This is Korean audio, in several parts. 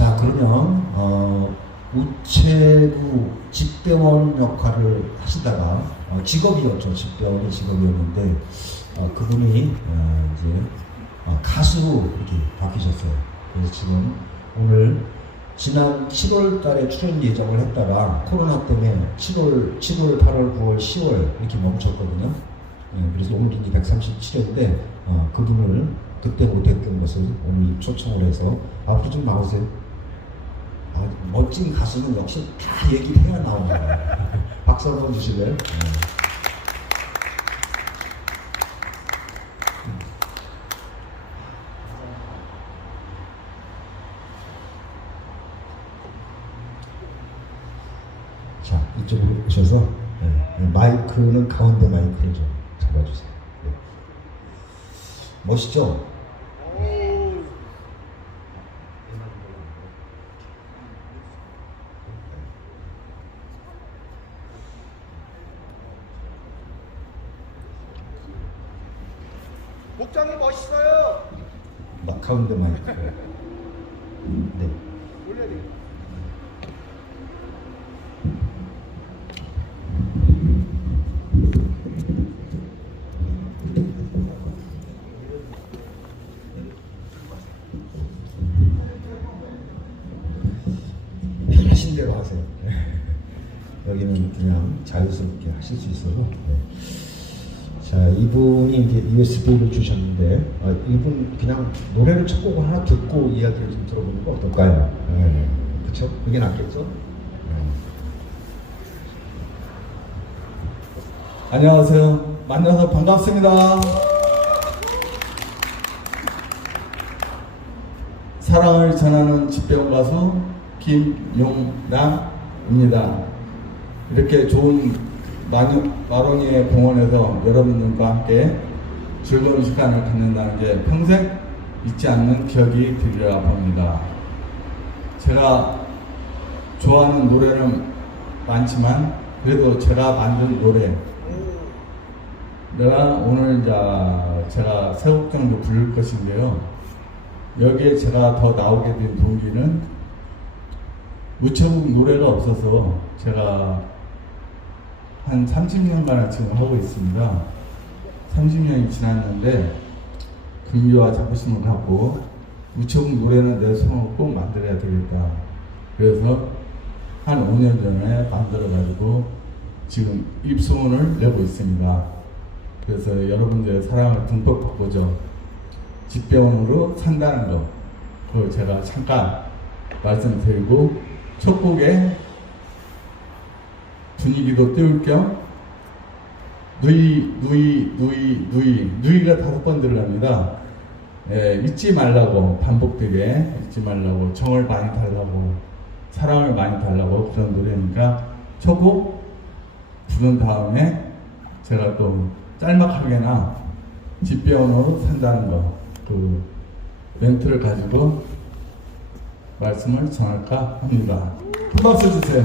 자 그러면 어, 우체부 집배원 역할을 하시다가 어, 직업이었죠 집배원이 직업이었는데 어, 그분이 어, 이제 어, 가수로 이렇게 바뀌셨어요. 그래서 지금 오늘 지난 7월 달에 출연 예정을 했다가 코로나 때문에 7월, 7월, 8월, 9월, 10월 이렇게 멈췄거든요. 예, 그래서 오늘 이제 137회인데 어, 그분을 그때 못했던 것을 오늘 초청을 해서 앞으로 좀 나오세요. 아, 멋진 가수는 역시 다 얘기를 해야 나옵니다. 박수 한번 주실래요? 네. 자, 이쪽으로 오셔서 네, 네, 마이크는 가운데 마이크를 좀 잡아주세요. 네. 멋있죠? 목장이 멋있어요. 마, 가운데 마이크. 네. 올려야 돼. 편하신 대로 하세요. 네. 여기는 그냥 자유스럽게 하실 수 있어서. 네. 자, 이분이 이제 USB를 주셨는데, 아, 이분 그냥 노래를 첫 곡을 하나 듣고 이야기를 좀 들어보는 거 어떨까요? 네. 그쵸? 그게 낫겠죠? 네. 안녕하세요. 만나서 반갑습니다. 사랑을 전하는 집배원 가수 김용남입니다. 이렇게 좋은 마로니에 공원에서 여러분들과 함께 즐거운 시간을 갖는다는 게 평생 잊지 않는 기억이 들리라 봅니다. 제가 좋아하는 노래는 많지만 그래도 제가 만든 노래 내가 오늘 이제 제가 정도 부를 것인데요. 여기에 제가 더 나오게 된 동기는 우체국 노래가 없어서 제가 한 30년간을 지금 하고 있습니다. 30년이 지났는데 금기와 자부심을 갖고 우체국 노래는 내 손으로 꼭 만들어야 되겠다. 그래서 한 5년 전에 만들어가지고 지금 입소문을 내고 있습니다. 그래서 여러분들의 사랑을 듬뿍 받고죠. 집배원으로 산다는 거. 그걸 제가 잠깐 말씀드리고, 첫 곡에 분위기도 띄울 겸, 누이, 누이, 누이, 누이, 누이가 다섯 번 들어갑니다. 예, 잊지 말라고, 반복되게 잊지 말라고, 정을 많이 달라고, 사랑을 많이 달라고 그런 노래니까, 첫곡 부른 다음에 제가 또 짤막하게나 집배원으로 산다는 거, 그 멘트를 가지고 말씀을 전할까 합니다. 큰 박수 주세요.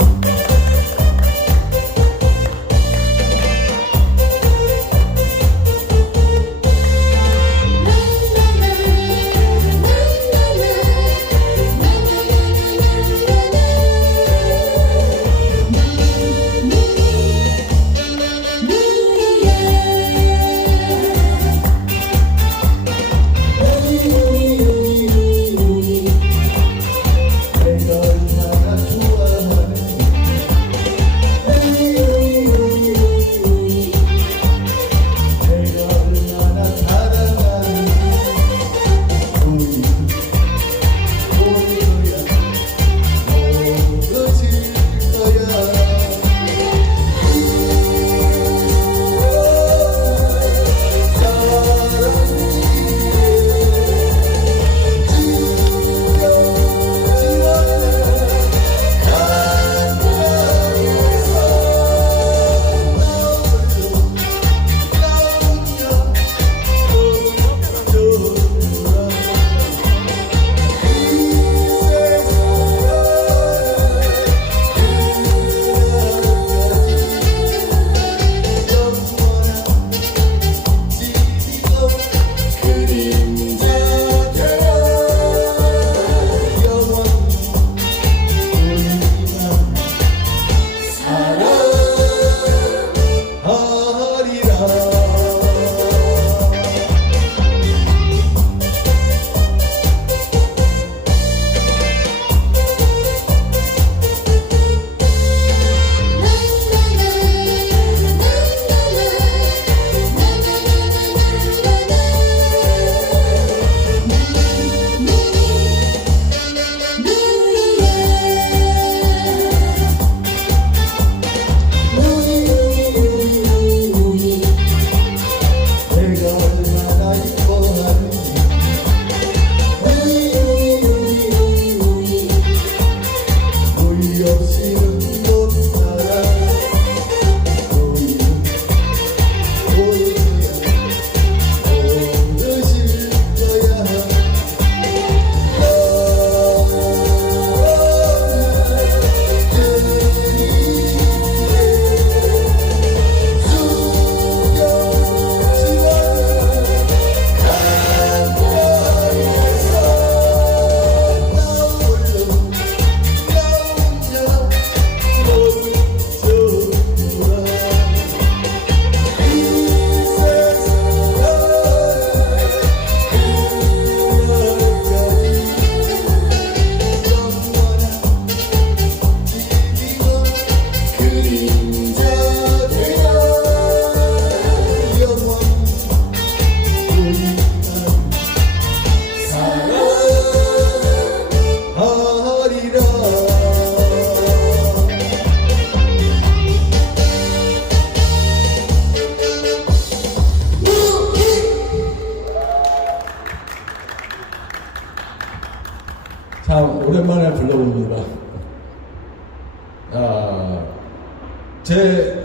제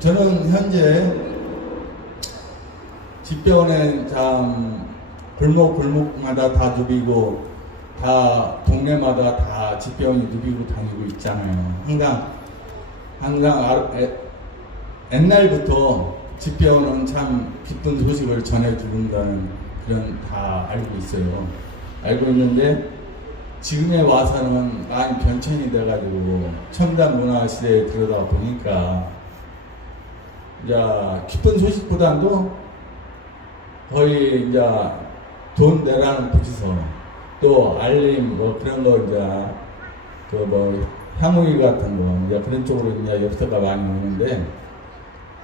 저는 현재 집배원에 참 골목 골목마다 다 누비고 다 동네마다 다 집배원이 누비고 다니고 있잖아요. 항상 항상 아- 에- 옛날부터 집배원은 참 기쁜 소식을 전해 주는다는 그런 다 알고 있어요. 알고 있는데 지금에 와서는 많이 변천이 돼가지고 첨단 문화 시대에 들어다 보니까 이제 기쁜 소식보다도 거의 이제 돈 내라는 부지서 또 알림 뭐 그런 거 이제 그뭐 향후기 같은 거 이제 그런 쪽으로 이제 엽서가 많이 오는데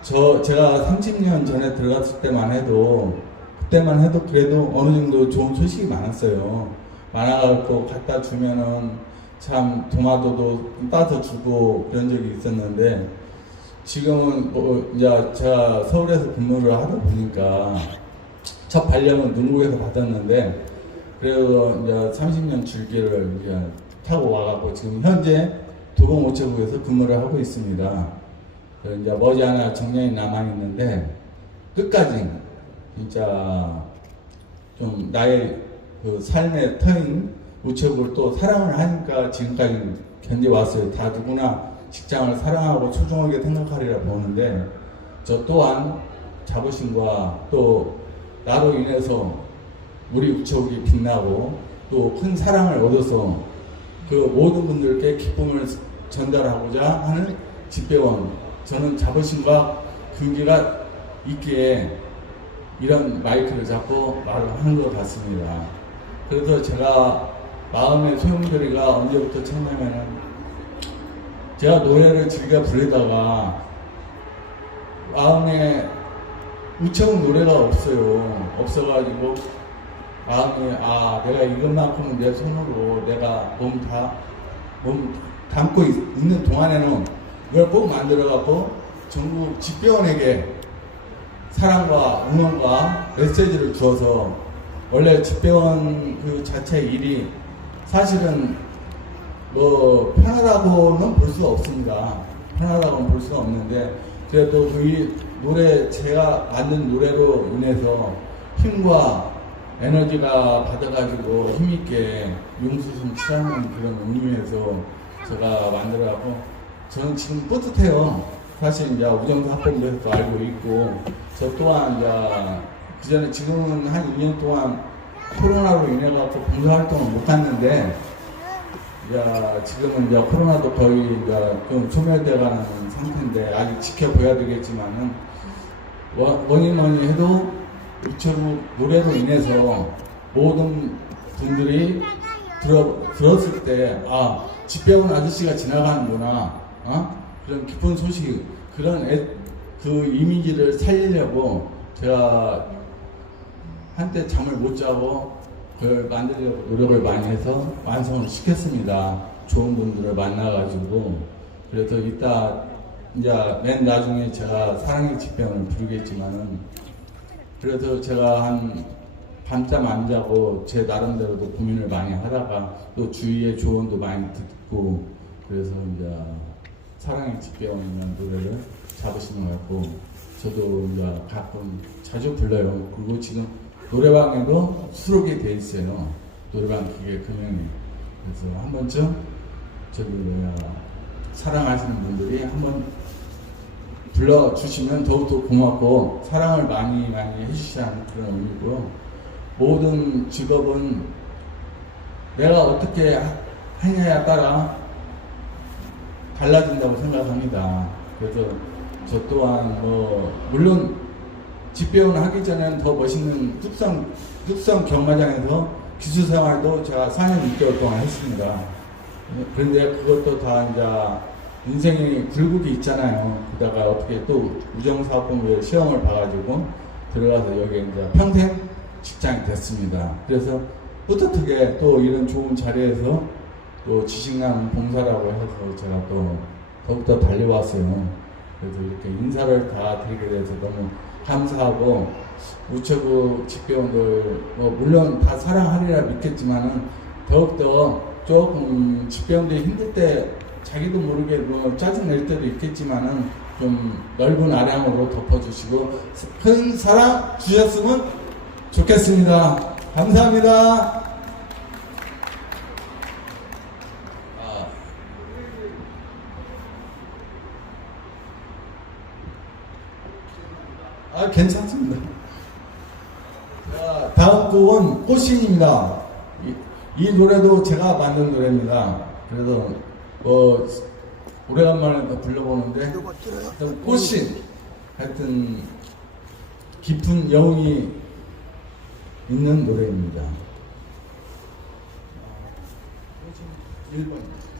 저 제가 30년 전에 들어갔을 때만 해도 그때만 해도 그래도 어느 정도 좋은 소식이 많았어요. 많아갖고 갖다 주면은 참 도마도도 따서 주고 그런 적이 있었는데 지금은 뭐 이제 제가 서울에서 근무를 하다 보니까 첫 발령은 능국에서 받았는데 그래서 이제 30년 줄기를 이제 타고 와갖고 지금 현재 도봉우체국에서 근무를 하고 있습니다. 이제 머지않아 정년이 남아 있는데 끝까지 진짜 좀 나의 그 삶의 터인 우체국을 또 사랑을 하니까 지금까지 견뎌 왔어요. 다 누구나 직장을 사랑하고 소중하게 생각하리라 보는데 저 또한 자부심과 또 나로 인해서 우리 우체국이 빛나고 또 큰 사랑을 얻어서 그 모든 분들께 기쁨을 전달하고자 하는 집배원 저는 자부심과 근기가 있기에 이런 마이크를 잡고 말을 하는 것 같습니다. 그래서 제가 마음의 소용돌이가 언제부터 쳤냐면은 제가 노래를 즐겨 부르다가 마음에 우체국 노래가 없어요. 없어가지고 마음에 아 내가 이것만큼은 내 손으로 내가 몸 다 몸 담고 있, 있는 동안에는 이걸 꼭 만들어갖고 전국 집배원에게 사랑과 응원과 메시지를 주어서 원래 집배원 그 자체 일이 사실은 뭐 편하다고는 볼 수가 없습니다. 편하다고는 볼 수가 없는데 그래도 그 노래 제가 만든 노래로 인해서 힘과 에너지가 받아가지고 힘있게 용수순 치라는 그런 의미에서 제가 만들어갖고 저는 지금 뿌듯해요. 사실 이제 우정사 합본부에서도 알고 있고 저 또한 이제 그 전에 지금은 한 2년 동안 코로나로 인해 갖고 봉사 활동을 못 갔는데 야, 지금은 이제 코로나도 거의 이제 좀 소멸돼가는 상태인데 아직 지켜봐야 되겠지만은 원- 뭐니 뭐니 해도 우체국 노래로 인해서 모든 분들이 들어, 들었을 때, 아, 집배원 아저씨가 지나가는구나, 어? 그런 기쁜 소식, 그런 애, 그 이미지를 살리려고 제가 한때 잠을 못 자고 그걸 만들려고 노력을 많이 해서 완성을 시켰습니다. 좋은 분들을 만나가지고. 그래서 이따, 이제 맨 나중에 제가 사랑의 집배원을 부르겠지만은, 그래서 제가 한 밤잠 안 자고 제 나름대로도 고민을 많이 하다가 또 주위의 조언도 많이 듣고 그래서 이제 사랑의 집배원이라는 노래를 잡으시는 것 같고 저도 이제 가끔 자주 불러요. 그리고 지금 노래방에도 수록이 돼 있어요. 노래방 기계 금연이. 그래서 한 번쯤 저기 뭐야 사랑하시는 분들이 한번 불러주시면 더욱더 고맙고 사랑을 많이 많이 해주시는 그런 의미고요. 모든 직업은 내가 어떻게 하- 하냐에 따라 달라진다고 생각합니다. 그래서 저 또한 뭐 물론 집배원 하기 전에는 더 멋있는 뚝성 뚝성 경마장에서 기수 생활도 제가 4년 6개월 동안 했습니다. 그런데 그것도 다 이제 인생의 굴곡이 있잖아요. 그다가 어떻게 또 우정사업본부에 시험을 봐가지고 들어가서 여기 이제 평생 직장이 됐습니다. 그래서 뿌듯하게 또 이런 좋은 자리에서 또 지식남 봉사라고 해서 제가 또 더욱더 달려왔어요. 그래서 이렇게 인사를 다 드리게 돼서 너무 감사하고 우체국 집배원들 뭐 물론 다 사랑하리라 믿겠지만은 더욱더 조금 집배운데 힘들 때 자기도 모르게 뭐 짜증 낼 때도 있겠지만은 좀 넓은 아량으로 덮어주시고 큰 사랑 주셨으면 좋겠습니다. 감사합니다. 아, 아 괜찮습니다. 자, 다음 곡은 꽃신입니다. 이, 이 노래도 제가 만든 노래입니다. 그래서 뭐 오래간만에 또 불러보는데 꽃신 하여튼 깊은 여운이 있는 노래입니다. 1번.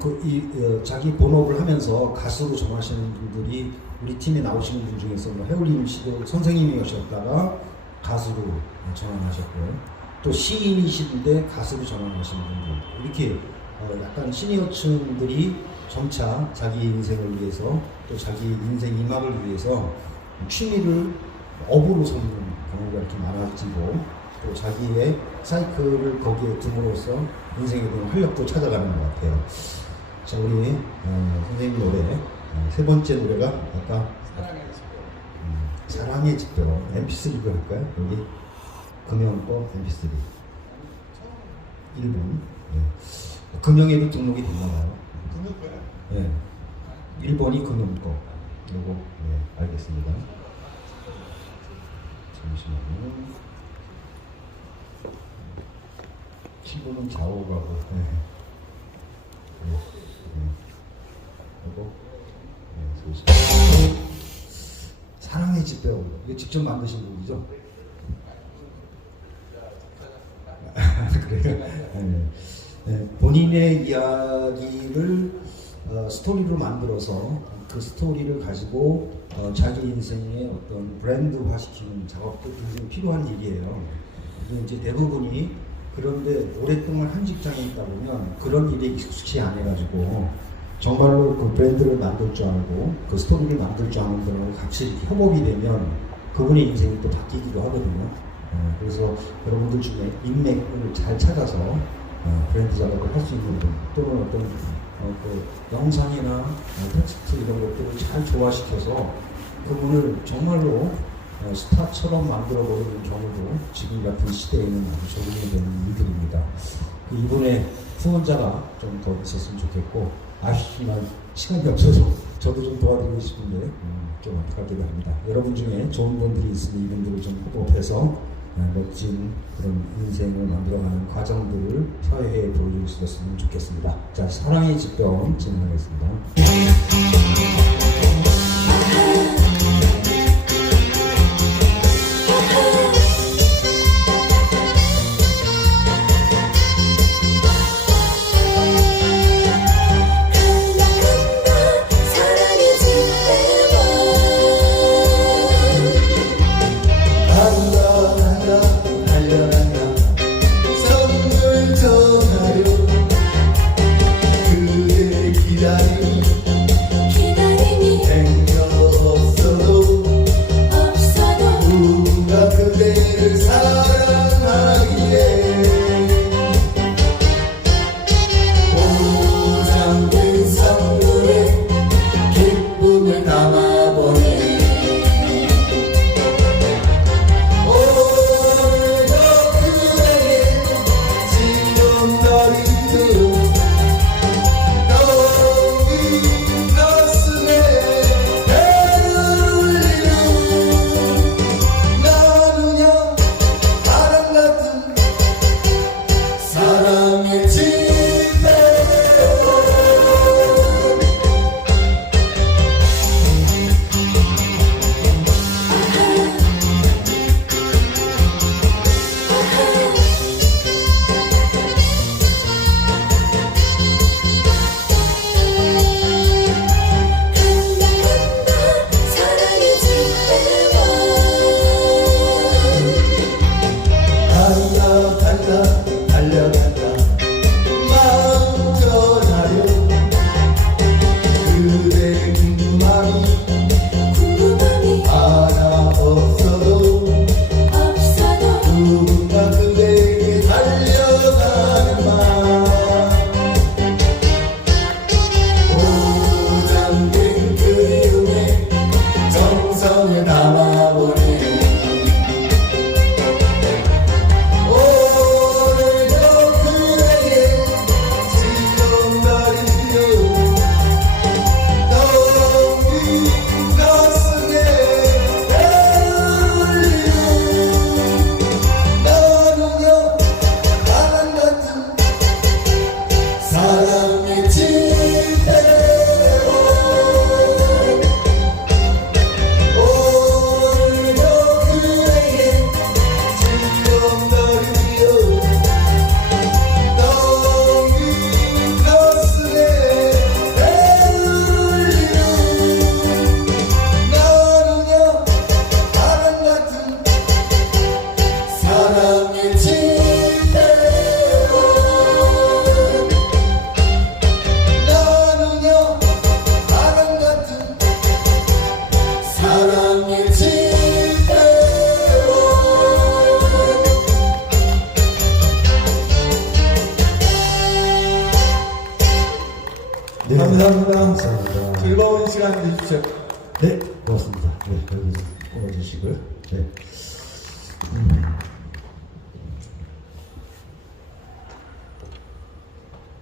그 이 어, 자기 본업을 하면서 가수로 정하시는 분들이 우리 팀에 나오시는 분 중에서 뭐 해올림 씨도 선생님이셨다가 가수로 전환하셨고요. 또 시인이신데 가수로 전환하시는 분들 이렇게 어, 약간 시니어층들이 점차 자기 인생을 위해서 또 자기 인생 이막을 위해서 취미를 업으로 서는 경우가 이렇게 많아지고 또 자기의 사이클을 거기에 둠으로써 인생에 대한 활력도 찾아가는 것 같아요. 자 우리 어, 선생님 노래 어, 세 번째 노래가 아까 음, 사랑의 집대로 MP3로 할까요? 여기 금연법 MP3 1분 예. 금연에도 등록이 됐나봐요. 예. 1번이 금연법 요거 예, 알겠습니다. 잠시만요. 7번은 좌우 가고 예. 사랑의 집 배우 이거 직접 만드신 분이죠? 그래요? 네. 네, 본인의 이야기를 어, 스토리로 만들어서 그 스토리를 가지고 어, 자기 인생의 어떤 브랜드화 시키는 작업도 굉장히 필요한 일이에요. 이제 대부분이 그런데 오랫동안 한 직장에 있다 보면 그런 일에 익숙치 않아가지고 정말로 그 브랜드를 만들 줄 알고 그 스토리를 만들 줄 아는 분하고 같이 협업이 되면 그분의 인생이 또 바뀌기도 하거든요. 어, 그래서 여러분들 중에 인맥을 잘 찾아서 어, 브랜드 작업을 할 수 있는 분 또는 어떤 어, 그 영상이나 어, 텍스트 이런 것들을 잘 조화시켜서 그분을 정말로 어, 스타처럼 만들어버리는 경우도 지금 같은 시대에는 아주 적용이 되는 일들입니다. 그 이분의 후원자가 좀 더 있었으면 좋겠고 아쉽지만 시간이 없어서 저도 좀 도와드리고 싶은데 음, 좀 어떡하기도 합니다. 여러분 중에 좋은 분들이 있으면 이분들을 좀 호흡해서 어, 멋진 그런 인생을 만들어가는 과정들을 사회에 있었으면 좋겠습니다. 자, 사랑의 집병 진행하겠습니다. Namah.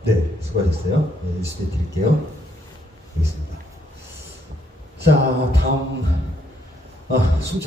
네. 수고하셨어요. 네, 뉴스대 드릴게요. 여기 있습니다. 자, 다음, 아, 숨 차.